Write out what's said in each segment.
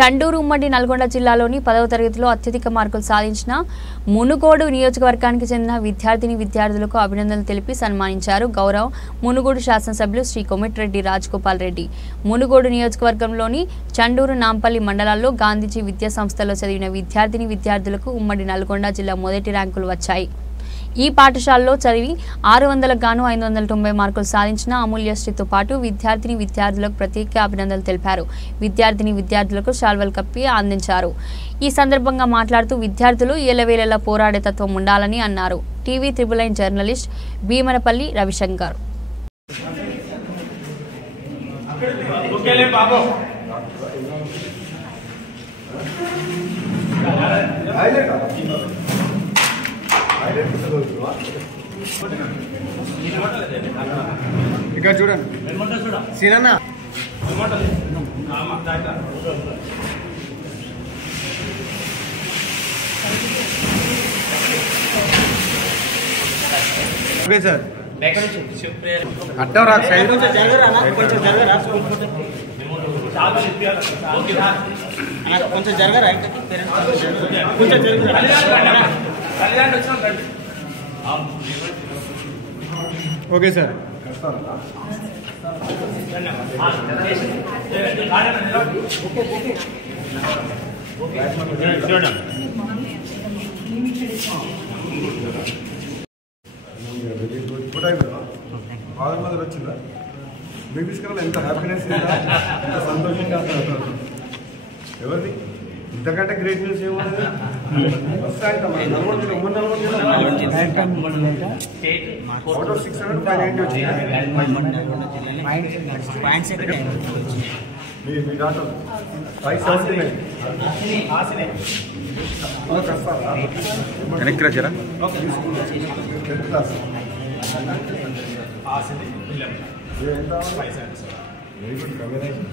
చండూరు ఉమ్మడి నల్గొండ జిల్లాలోని 10వ తరగతిలో అత్యధిక మార్కులు సాధించిన మునుగోడు నియోజకవర్గానికి చెందిన విద్యార్థులకు అభినందనలు తెలిపి సన్మానించారు. గౌరవ మునుగోడు శాసనసభ్యులు శ్రీ కోమటిరెడ్డి రాజగోపాల్ రెడ్డి. మునుగోడు నియోజకవర్గంలోని చండూరు నాంపల్లి మండలాల్లో గాంధీజీ విద్యా సంస్థలో చదివిన విద్యార్థులకు ఉమ్మడి నల్గొండ జిల్లా మొదటి ర్యాంకులు వచ్చాయి. ఈ పాఠశాలలో చదివి 600కు గాను 590 మార్కులు సాధించిన అమూల్యశ్రీతో పాటు విద్యార్థులకు ప్రత్యేక అభినందనలు తెలిపారు. విద్యార్థులకు శాల్వాలు కప్పి అందించారు. ఈ సందర్భంగా మాట్లాడుతూ విద్యార్థులు ఎల్లవేళలా పోరాడే తత్వం ఉండాలని అన్నారు. TV 9 journalist Bheemanapalli Ravishankar. ఇక్కడ చూడండి సీనన్నా సార్ అడ్డం రా సైడ్ కొంచెం జరగరా కొంచెం ఓకే సార్ ఫాదర్ మదర్ వచ్చిందా మీకు తీసుకురా ఎంత హ్యాపీనెస్ ఎంత సంతోషంగా ఎవరిది ఇంతకంటే గ్రేట్ న్యూస్ ఏమున్నది ఫోటో 690 వచ్చింది మీ డాక్టర్ 579 వెనక్కి రాజరా 10th class very good communication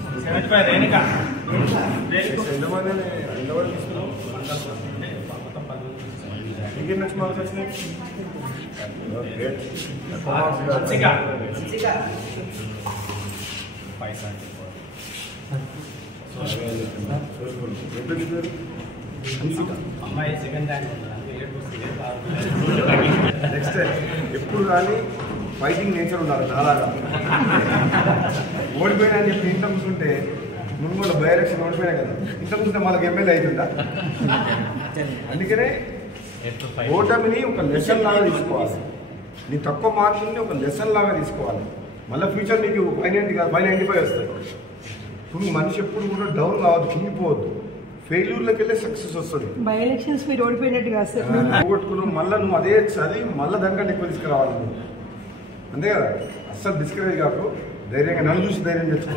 ఇంకేం నెక్స్ట్ మార్క్స్ వచ్చినాయి నెక్స్ట్ ఎప్పుడు కానీ ఫైటింగ్ నేచర్ ఉండాలి. నాలాగా ఓడిపోయినా అని చెప్పి ఇంట్లో కూర్చుంటే మున్గోలు బై ఎలక్షన్ ఓడిపోయినా కదా ఇంట్లో కూర్చుంటే మనకు ఎమ్మెల్యే అవుతుందా? అందుకనే ఓటమిని ఒక లెసన్ లాగా తీసుకోవాలి. నీ తక్కువ మార్కుని ఒక లెసన్ లాగా తీసుకోవాలి. మళ్ళీ ఫ్యూచర్ నీకు 590 కాదు 595 వస్తాయి. ఇప్పుడు మనిషి ఎప్పుడు కూడా డౌన్ కావద్దు, కుంగిపోవద్దు. ఫెయిల్యూర్లోకి వెళ్ళే సక్సెస్ వస్తుంది. బై ఎలక్షన్స్ మీరు ఓడిపోయినట్టుగా పోగొట్టుకున్నావు మళ్ళీ నువ్వు అదే చదివి మళ్ళీ దానికంటే ఎక్కువ తీసుకురావాలి. అంతే కదా, అస్సలు డిస్కరేజ్ కాకు, ధైర్యంగా నన్ను చూసి ధైర్యం తెచ్చుకో.